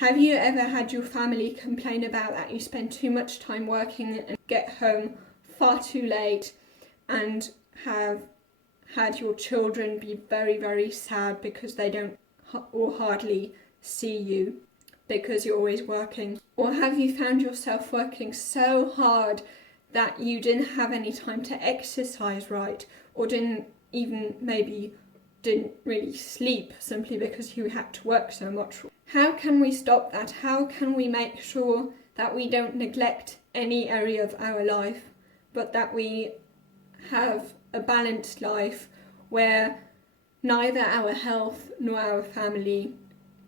Have you ever had your family complain about that you spend too much time working and get home far too late, and have had your children be very, very sad because they don't or hardly see you because you're always working? Or have you found yourself working so hard that you didn't have any time to exercise right, or didn't really sleep simply because you had to work so much? How can we stop that? How can we make sure that we don't neglect any area of our life, but that we have a balanced life where neither our health nor our family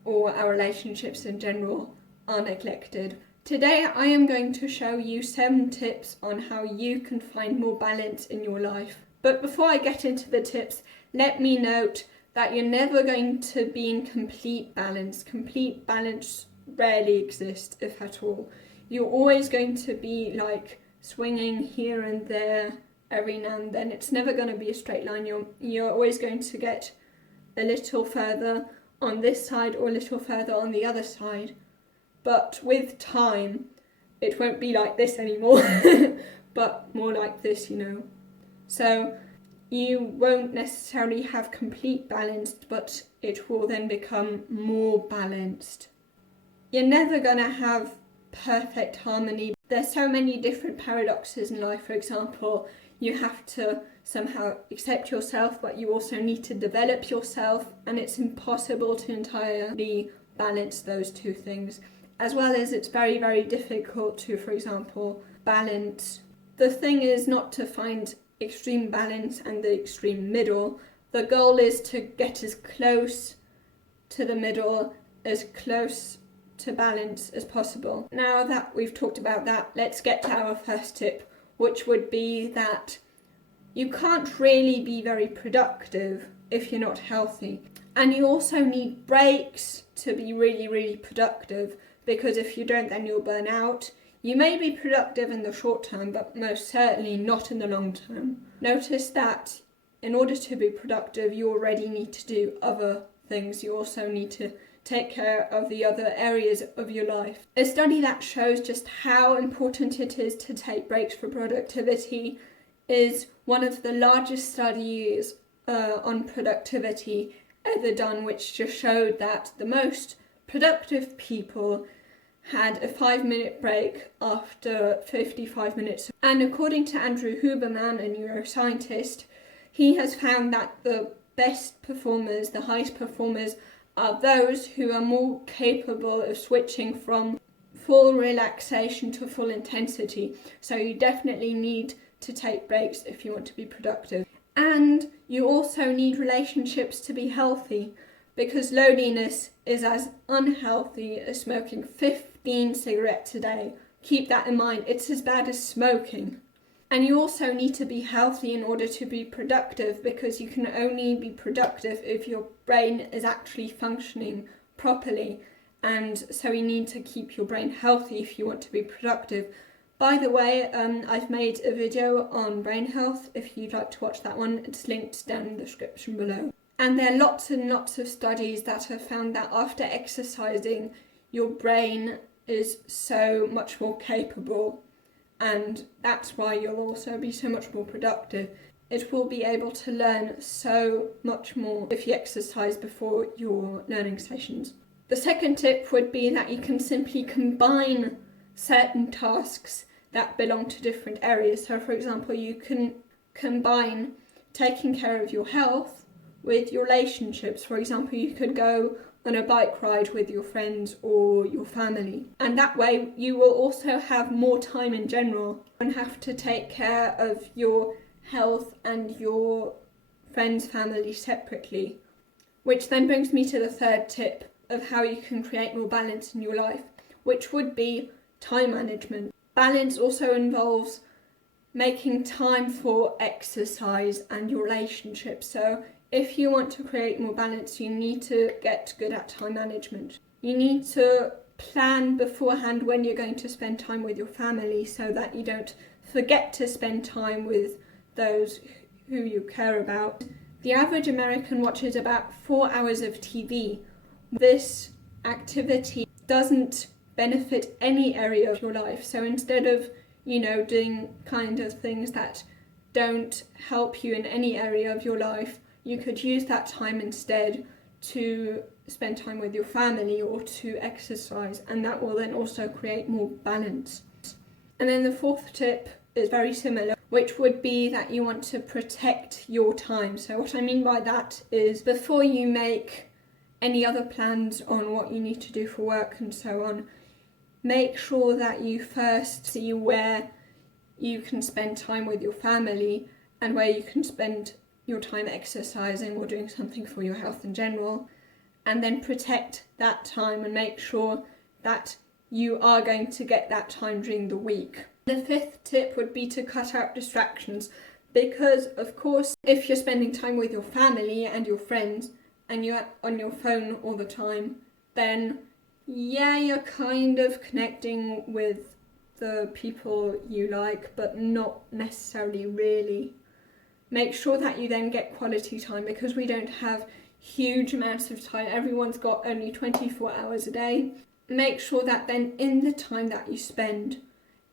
or our relationships in general are neglected? Today I am going to show you 7 tips on how you can find more balance in your life. But before I get into the tips, let me note that you're never going to be in complete balance. Complete balance rarely exists, if at all. You're always going to be like swinging here and there every now and then. It's never going to be a straight line. You're always going to get a little further on this side or a little further on the other side. But with time, it won't be like this anymore, but more like this, So you won't necessarily have complete balance, but it will then become more balanced. You're never going to have perfect harmony. There's so many different paradoxes in life. For example, you have to somehow accept yourself, but you also need to develop yourself, and it's impossible to entirely balance those two things. As well as it's very, very difficult to, for example, balance. The thing is not to find extreme balance and the extreme middle. The goal is to get as close to the middle, as close to balance as possible. Now that we've talked about that, let's get to our first tip, which would be that you can't really be very productive if you're not healthy. And you also need breaks to be really, really productive, because if you don't, then you'll burn out. You may be productive in the short term, but most certainly not in the long term. Notice that in order to be productive, you already need to do other things. You also need to take care of the other areas of your life. A study that shows just how important it is to take breaks for productivity is one of the largest studies on productivity ever done, which just showed that the most productive people had a 5-minute break after 55 minutes. And according to Andrew Huberman, a neuroscientist, he has found that the best performers, the highest performers, are those who are more capable of switching from full relaxation to full intensity. So you definitely need to take breaks if you want to be productive. And you also need relationships to be healthy, because loneliness is as unhealthy as smoking 15 cigarettes a day. Keep that in mind, it's as bad as smoking. And you also need to be healthy in order to be productive, because you can only be productive if your brain is actually functioning properly. And so you need to keep your brain healthy if you want to be productive. By the way, I've made a video on brain health. If you'd like to watch that one, it's linked down in the description below. And there are lots and lots of studies that have found that after exercising, your brain is so much more capable, and that's why you'll also be so much more productive. It will be able to learn so much more if you exercise before your learning sessions. The second tip would be that you can simply combine certain tasks that belong to different areas. So for example, you can combine taking care of your health with your relationships. For example, you could go on a bike ride with your friends or your family, and that way you will also have more time in general and have to take care of your health and your friends' family separately. Which then brings me to the third tip of how you can create more balance in your life, which would be time management. Balance also involves making time for exercise and your relationships. So if you want to create more balance, you need to get good at time management. You need to plan beforehand when you're going to spend time with your family, so that you don't forget to spend time with those who you care about. The average American watches about 4 hours of TV. This activity doesn't benefit any area of your life. So instead of, doing kind of things that don't help you in any area of your life, you could use that time instead to spend time with your family or to exercise, and that will then also create more balance. And then the fourth tip is very similar, which would be that you want to protect your time. So what I mean by that is, before you make any other plans on what you need to do for work and so on, make sure that you first see where you can spend time with your family and where you can spend your time exercising or doing something for your health in general, and then protect that time and make sure that you are going to get that time during the week. The fifth tip would be to cut out distractions, because of course if you're spending time with your family and your friends and you're on your phone all the time, then you're kind of connecting with the people you like, but not necessarily really. Make sure that you then get quality time, because we don't have huge amounts of time. Everyone's got only 24 hours a day. Make sure that then in the time that you spend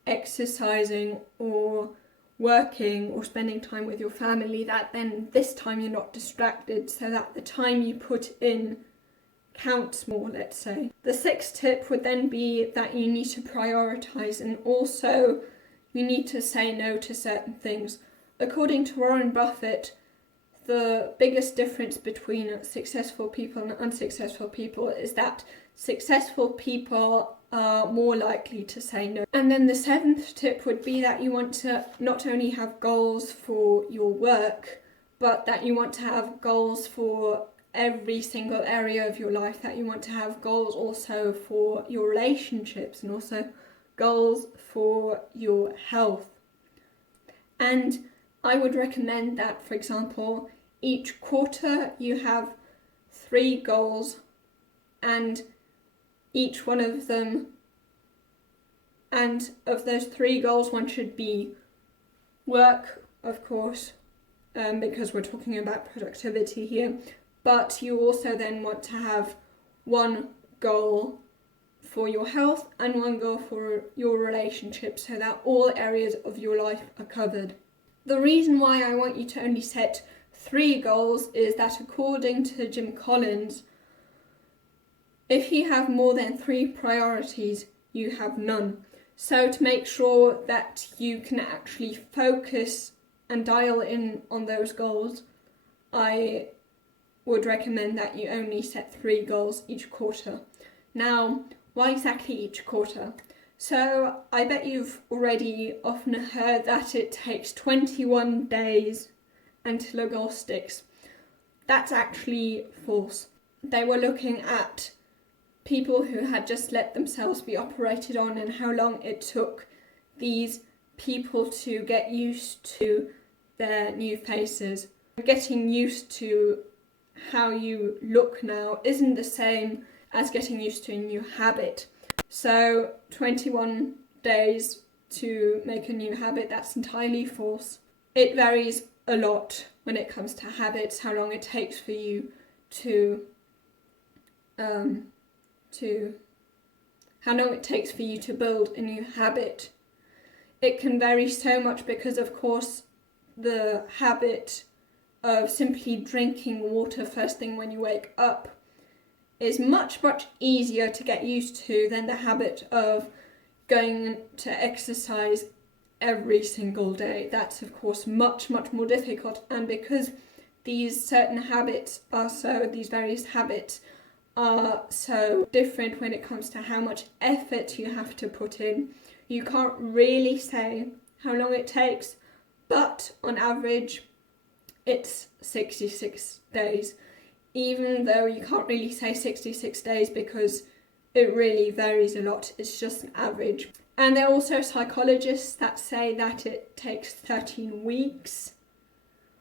exercising or working or spending time with your family, that then this time you're not distracted, so that the time you put in counts more, let's say. The sixth tip would then be that you need to prioritize, and also you need to say no to certain things. According to Warren Buffett, the biggest difference between successful people and unsuccessful people is that successful people are more likely to say no. And then the seventh tip would be that you want to not only have goals for your work, but that you want to have goals for every single area of your life, that you want to have goals also for your relationships and also goals for your health. And I would recommend that, for example, each quarter you have 3 goals, and each one of them, and of those 3 goals, one should be work, of course, because we're talking about productivity here, but you also then want to have 1 goal for your health and 1 goal for your relationships, so that all areas of your life are covered. The reason why I want you to only set 3 goals is that, according to Jim Collins, if you have more than 3 priorities, you have none. So to make sure that you can actually focus and dial in on those goals, I would recommend that you only set 3 goals each quarter. Now, why exactly each quarter? So I bet you've already often heard that it takes 21 days until a goal sticks. That's actually false. They were looking at people who had just let themselves be operated on and how long it took these people to get used to their new faces. Getting used to how you look now isn't the same as getting used to a new habit. So 21 days to make a new habit, that's entirely false. It varies a lot when it comes to habits, how long it takes for you to build a new habit. It can vary so much because, of course, the habit of simply drinking water first thing when you wake up is much, much easier to get used to than the habit of going to exercise every single day. That's, of course, much, much more difficult. And because these various habits are so different when it comes to how much effort you have to put in, you can't really say how long it takes, but on average, it's 66 days. Even though you can't really say 66 days because it really varies a lot, it's just an average. And there are also psychologists that say that it takes 13 weeks,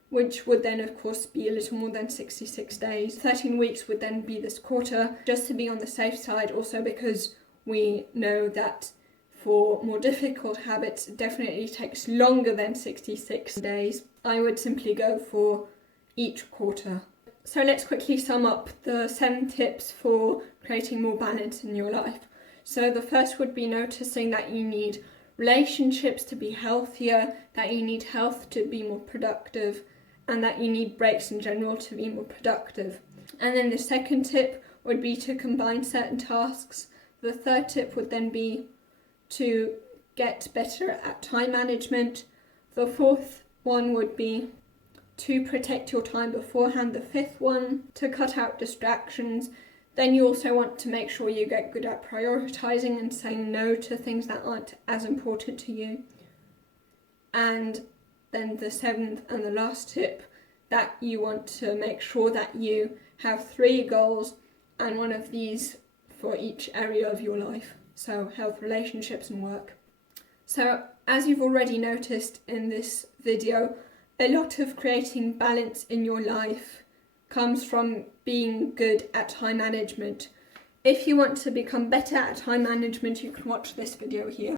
which would then of course be a little more than 66 days. 13 weeks would then be this quarter, just to be on the safe side, also because we know that for more difficult habits it definitely takes longer than 66 days. I would simply go for each quarter. So let's quickly sum up the 7 tips for creating more balance in your life. So the first would be noticing that you need relationships to be healthier, that you need health to be more productive, and that you need breaks in general to be more productive. And then the second tip would be to combine certain tasks. The third tip would then be to get better at time management. The fourth one would be to protect your time beforehand. The fifth one, to cut out distractions. Then you also want to make sure you get good at prioritizing and saying no to things that aren't as important to you. And then the 7th and the last tip, that you want to make sure that you have 3 goals, and one of these for each area of your life. So health, relationships and work. So as you've already noticed in this video, a lot of creating balance in your life comes from being good at time management. If you want to become better at time management, you can watch this video here.